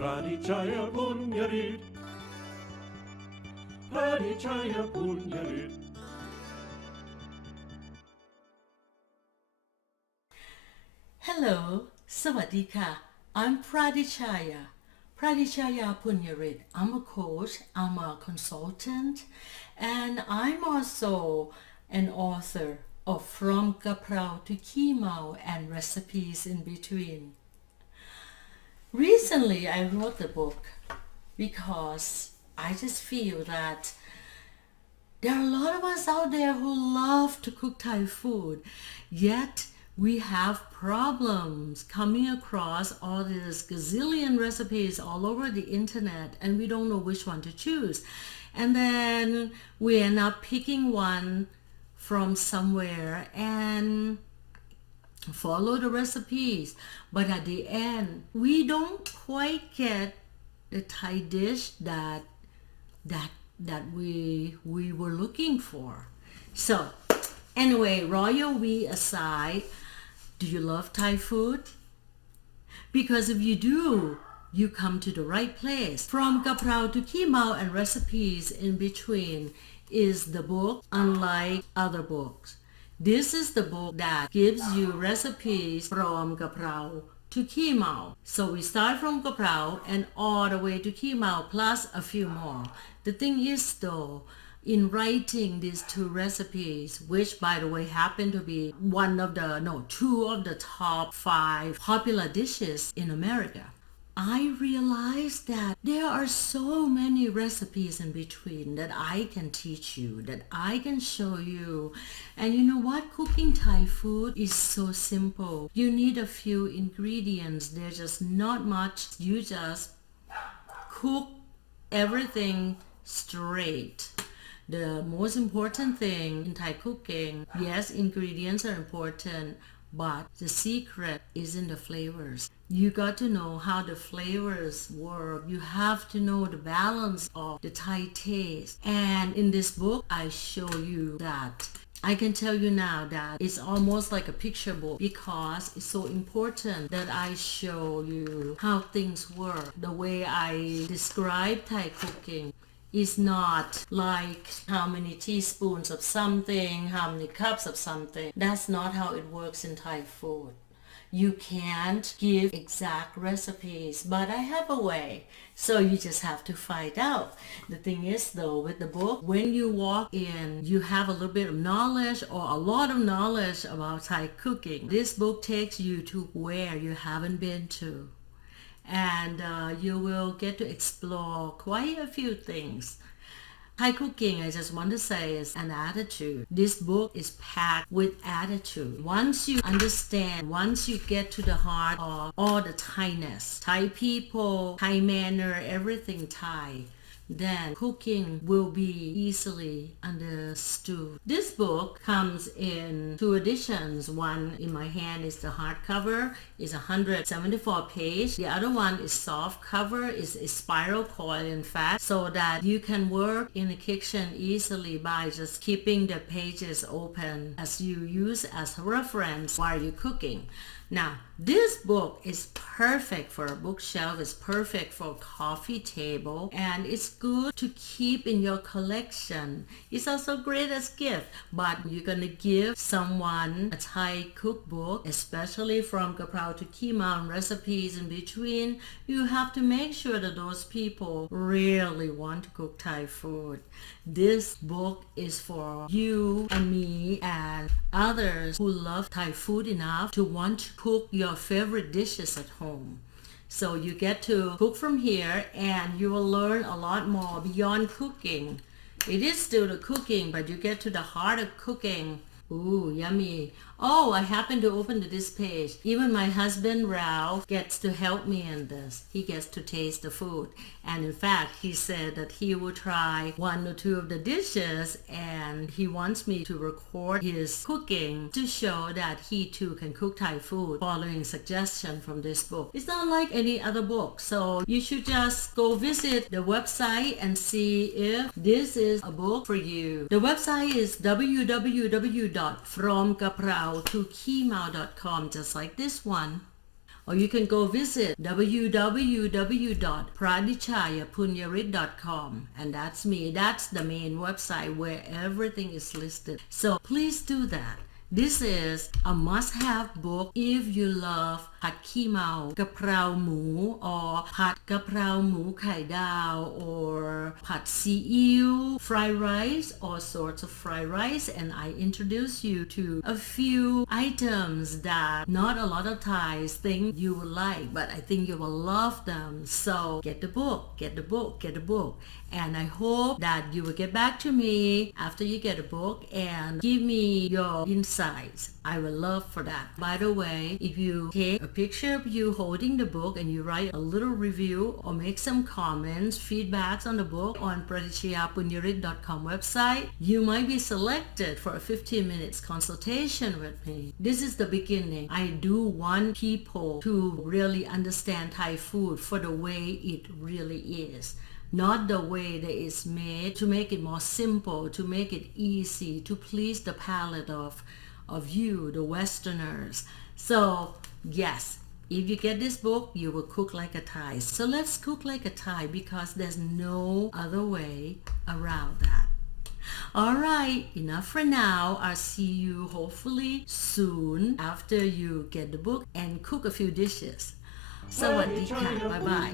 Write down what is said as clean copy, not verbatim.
Pradichaya Poonyarit, Pradichaya Poonyarit. Hello, Sawadika. I'm Pradichaya Poonyarit. I'm a coach, I'm a consultant, and I'm also an author of From Gaprow to Keemao and recipes in between. Recently, I wrote the book because I just feel that there are a lot of us out there who love to cook Thai food, yet we have problems coming across all these gazillion recipes all over the internet and we don't know which one to choose. And then we end up picking one from somewhere and follow the recipes. But at the end, we don't quite get the Thai dish that we were looking for. So anyway, royal we aside, do you love Thai food? Because if you do, you come to the right place. From Gaprow to Keemao and recipes in between is the book unlike other books. This is the book that gives you recipes from Gaprow to Keemao. So we start from Gaprow and all the way to Keemao plus a few more. The thing is though, in writing these two recipes, which by the way happen to be two of the top 5 popular dishes in America, I realized that there are so many recipes in between that I can teach you, that I can show you. And you know what? Cooking Thai food is so simple. You need a few ingredients. There's just not much. You just cook everything straight. The most important thing in Thai cooking, yes, ingredients are important, but the secret is in the flavors. You got to know how the flavors work. You have to know the balance of the Thai taste. And in this book, I show you that. I can tell you now that it's almost like a picture book because it's so important that I show you how things work. The way I describe Thai cooking is not like how many teaspoons of something, how many cups of something. That's not how it works in Thai food. You can't give exact recipes, but I have a way. So you just have to find out. The thing is though, with the book, when you walk in, you have a little bit of knowledge or a lot of knowledge about Thai cooking. This book takes you to where you haven't been to. And you will get to explore quite a few things. Thai cooking, I just want to say, is an attitude. This book is packed with attitude. Once you understand, once you get to the heart of all the Thainess, Thai people, Thai manner, everything Thai, then cooking will be easily understood. This book comes in 2 editions. One in my hand is the hardcover, is 174 pages. The other one is soft cover, is a spiral coil in fact, so that you can work in the kitchen easily by just keeping the pages open as you use as a reference while you're cooking. Now, this book is perfect for a bookshelf, it's perfect for a coffee table, and it's good to keep in your collection. It's also great as gift, but you're gonna give someone a Thai cookbook, especially from Gaprow to Keemao and recipes in between. You have to make sure that those people really want to cook Thai food. This book is for you and me and others who love Thai food enough to want to cook your favorite dishes at home. So you get to cook from here and you will learn a lot more beyond cooking. It is still the cooking, but you get to the heart of cooking. Ooh, yummy. Oh, I happen to open to this page. Even my husband Ralph gets to help me in this. He gets to taste the food. And in fact, he said that he will try 1 or 2 of the dishes and he wants me to record his cooking to show that he too can cook Thai food following suggestion from this book. It's not like any other book, so you should just go visit the website and see if this is a book for you. The website is www.fromgaprow2keemao.com, just like this one. Or you can go visit www.pradichayapoonyarit.com, and that's me. That's the main website where everything is listed. So please do that. This is a must-have book if you loveผัดขี้เมากะเพราหมู or ผัดกะเพราหมูไข่ดาว or ผัดซีอิ๊ว fried rice, all sorts of fried rice, and I introduce you to a few items that not a lot of Thais think you will like, but I think you will love them. So get the book, get the book, get the book. And I hope that you will get back to me after you get a book and give me your insights. I will love for that. By the way, if you take a picture of you holding the book and you write a little review or make some comments, feedbacks on the book on pradichayapoonyarit.com website, you might be selected for a 15 minutes consultation with me. This is the beginning. I do want people to really understand Thai food for the way it really is. Not the way that it's made, to make it more simple, to make it easy, to please the palate of you, the Westerners. So yes, if you get this book, you will cook like a Thai. So let's cook like a Thai because there's no other way around that. Alright, enough for now. I'll see you hopefully soon after you get the book and cook a few dishes. สวัสดีค่ะ บ๊ายบาย